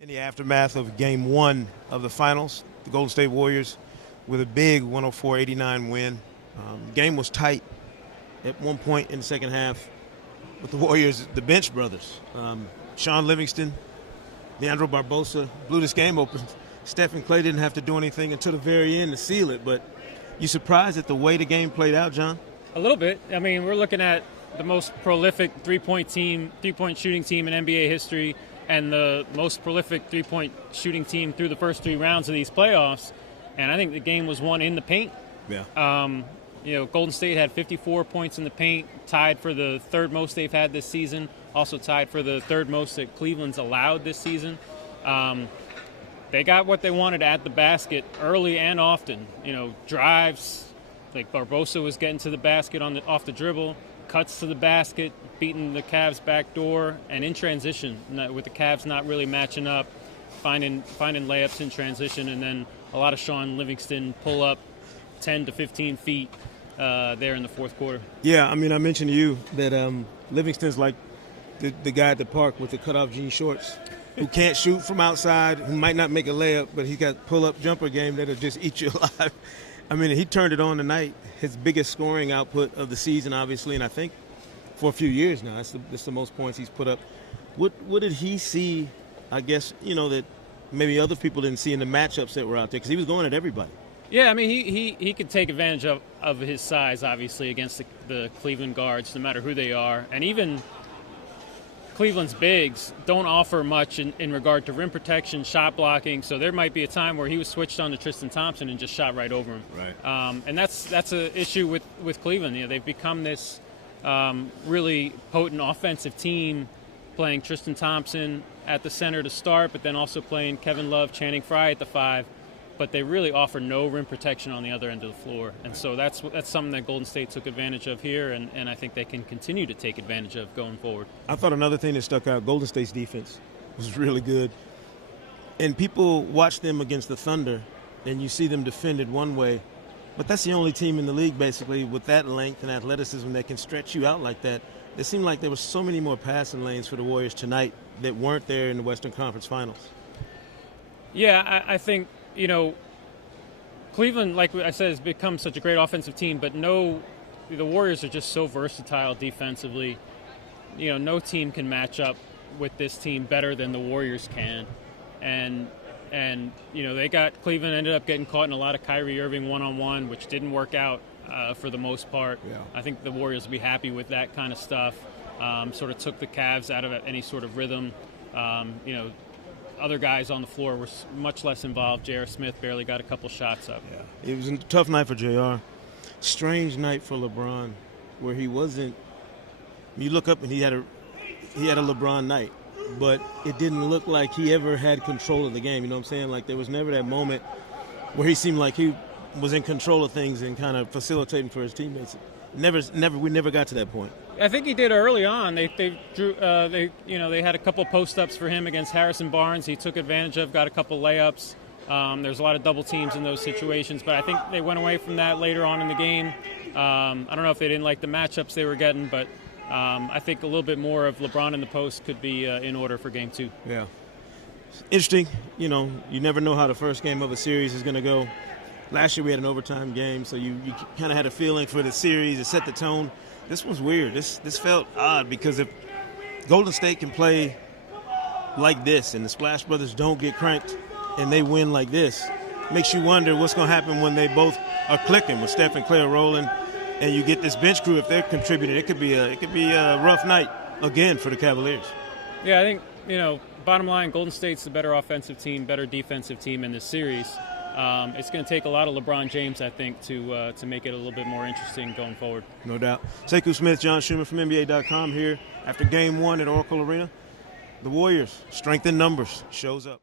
In the aftermath of Game 1 of the finals, the Golden State Warriors with a big 104-89 win. Game was tight at one point in the second half with the Warriors, the bench brothers. Sean Livingston, Leandro Barbosa blew this game open. Steph and Clay didn't have to do anything until the very end to seal it, but you surprised at the way the game played out, John? A little bit. I mean, we're looking at the most prolific three-point shooting team in NBA history and the most prolific three-point shooting team through the first 3 rounds of these playoffs. And I think the game was won in the paint. Yeah. Golden State had 54 points in the paint, tied for the third most they've had this season, also tied for the third most that Cleveland's allowed this season. They got what they wanted at the basket early and often. Drives, like Barbosa was getting to the basket off the dribble, cuts to the basket, beating the Cavs back door, and in transition, with the Cavs not really matching up, finding layups in transition, and then a lot of Sean Livingston pull up 10 to 15 feet there in the fourth quarter. Yeah, I mean, I mentioned to you that Livingston's like the guy at the park with the cutoff jean shorts who can't shoot from outside, who might not make a layup, but he's got pull-up jumper game that'll just eat you alive. I mean, he turned it on tonight. His biggest scoring output of the season, obviously, and I think for a few years now. That's the most points he's put up. What did he see, I guess, that maybe other people didn't see in the matchups that were out there? Because he was going at everybody. Yeah, I mean, he could take advantage of his size, obviously, against the Cleveland guards, no matter who they are. And even Cleveland's bigs don't offer much in regard to rim protection, shot blocking. So there might be a time where he was switched on to Tristan Thompson and just shot right over him. Right. And that's an issue with Cleveland. They've become this really potent offensive team, playing Tristan Thompson at the center to start, but then also playing Kevin Love, Channing Frye at the 5. But they really offer no rim protection on the other end of the floor. And so that's something that Golden State took advantage of here, and I think they can continue to take advantage of going forward. I thought another thing that stuck out, Golden State's defense was really good. And people watch them against the Thunder, and you see them defended one way. But that's the only team in the league, basically, with that length and athleticism that can stretch you out like that. It seemed like there were so many more passing lanes for the Warriors tonight that weren't there in the Western Conference Finals. Yeah, I think – Cleveland, like I said, has become such a great offensive team, but the Warriors are just so versatile defensively. No team can match up with this team better than the Warriors can. And Cleveland ended up getting caught in a lot of Kyrie Irving one-on-one, which didn't work out for the most part. Yeah. I think the Warriors will be happy with that kind of stuff. Sort of took the Cavs out of any sort of rhythm. Other guys on the floor were much less involved. J.R. Smith barely got a couple shots up. Yeah, it was a tough night for J.R. Strange night for LeBron, where he wasn't. You look up and he had a LeBron night, but it didn't look like he ever had control of the game. You know what I'm saying? Like there was never that moment where he seemed like he was in control of things and kind of facilitating for his teammates. We never got to that point. I think he did early on. They had a couple post-ups for him against Harrison Barnes. He took advantage of, got a couple layups. There's a lot of double teams in those situations, but I think they went away from that later on in the game. I don't know if they didn't like the matchups they were getting, but I think a little bit more of LeBron in the post could be in order for Game 2. Yeah. Interesting. You never know how the first game of a series is going to go. Last year we had an overtime game, so you kind of had a feeling for the series. It set the tone. This was weird. This felt odd because if Golden State can play like this and the Splash Brothers don't get cranked and they win like this, it makes you wonder what's going to happen when they both are clicking, with Steph and Clay rolling, and you get this bench crew. If they're contributing, it could be a rough night again for the Cavaliers. Yeah, I think bottom line, Golden State's the better offensive team, better defensive team in this series. It's going to take a lot of LeBron James, I think, to make it a little bit more interesting going forward. No doubt. Sekou Smith, John Schuhmann from NBA.com here after Game 1 at Oracle Arena. The Warriors, strength in numbers, shows up.